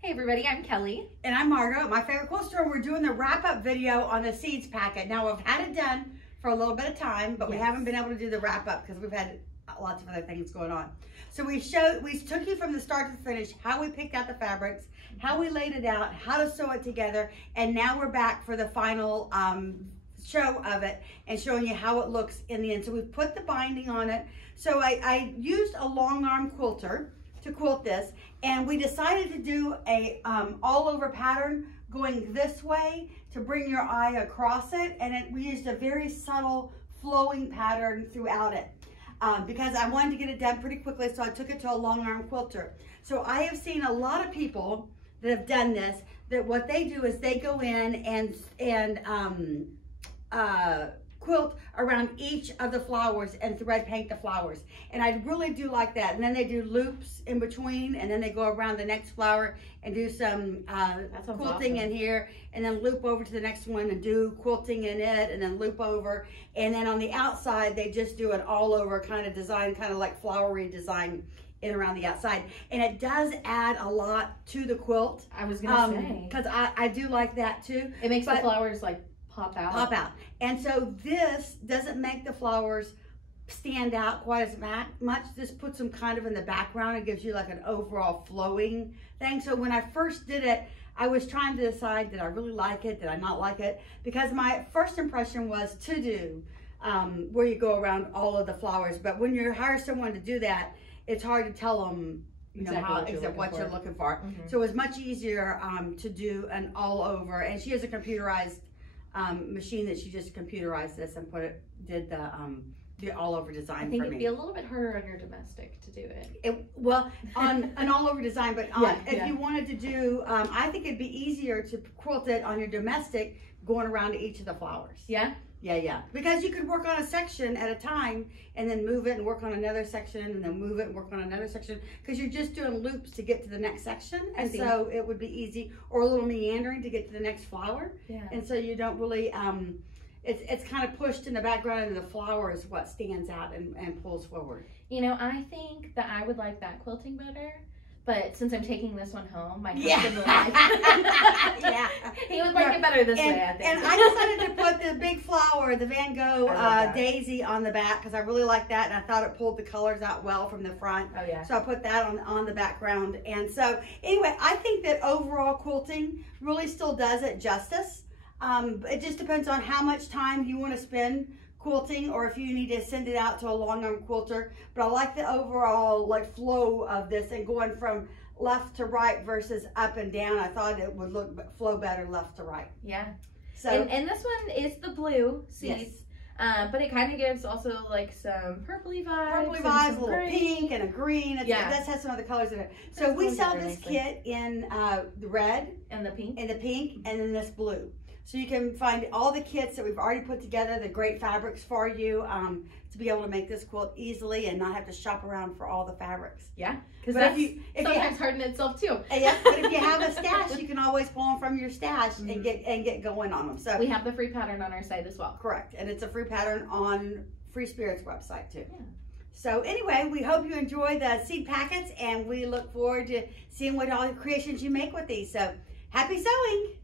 Hey everybody, I'm Kelly. And I'm Margo, my favorite quilt store. We're doing the wrap-up video on the seeds packet. Now, we've had it done for a little bit of time, but we haven't been able to do the wrap-up because we've had lots of other things going on. So we took you from the start to the finish, how we picked out the fabrics, how we laid it out, how to sew it together, and now we're back for the final show of it and showing you how it looks in the end. So we've put the binding on it. So I used a long arm quilter to quilt this, and we decided to do a all over pattern going this way to bring your eye across it, and we used a very subtle flowing pattern throughout it because I wanted to get it done pretty quickly, so I took it to a long arm quilter. So I have seen a lot of people that have done this, that what they do is they go in and quilt around each of the flowers and thread paint the flowers, and I really do like that. And then they do loops in between, and then they go around the next flower and do some quilting in here, and then loop over to the next one and do quilting in it, and then loop over, and then on the outside they just do an all over kind of design, kind of like flowery design in around the outside. And it does add a lot to the quilt. I was gonna say, because I do like that too. It makes the flowers like pop out. And so this doesn't make the flowers stand out quite as much. This puts them kind of in the background. It gives you like an overall flowing thing. So when I first did it, I was trying to decide, did I really like it? Did I not like it? Because my first impression was to do where you go around all of the flowers. But when you hire someone to do that, it's hard to tell them what you're looking for. So it was much easier to do an all over. And she has a computerized machine that she just computerized this and did the all over design. I think it'd be a little bit harder on your domestic to do it. Well, on an all over design, but if you wanted to do, I think it'd be easier to quilt it on your domestic going around to each of the flowers. Yeah? Yeah. Because you could work on a section at a time and then move it and work on another section and then move it and work on another section, because you're just doing loops to get to the next section. And so it would be easy, or a little meandering to get to the next flower. Yeah. And so you don't really, it's kind of pushed in the background, and the flower is what stands out and pulls forward. You know, I think that I would like that quilting better. But since I'm taking this one home, my husband will like it. He would like it better this way, I think. And I decided to put the big flower, the Van Gogh daisy on the back, because I really like that, and I thought it pulled the colors out well from the front. Oh yeah. So I put that on the background. And so anyway, I think that overall quilting really still does it justice. It just depends on how much time you want to spend quilting, or if you need to send it out to a long arm quilter. But I like the overall flow of this, and going from left to right versus up and down. I thought it would flow better left to right. Yeah. So and this one is the blue seeds. Yes. But it kind of gives also like some purpley vibes. A little pink and a green. It does have some other colors in it. So we sell this kit in the red and the pink and then this blue. So you can find all the kits that we've already put together, the great fabrics for you to be able to make this quilt easily and not have to shop around for all the fabrics. Yeah, because that's sometimes hard in itself too. Yeah, but if you have a stash, you can always pull them from your stash and get going on them. So we have the free pattern on our site as well. Correct, and it's a free pattern on Free Spirit's website too. Yeah. So anyway, we hope you enjoy the seed packets, and we look forward to seeing what all the creations you make with these. So happy sewing!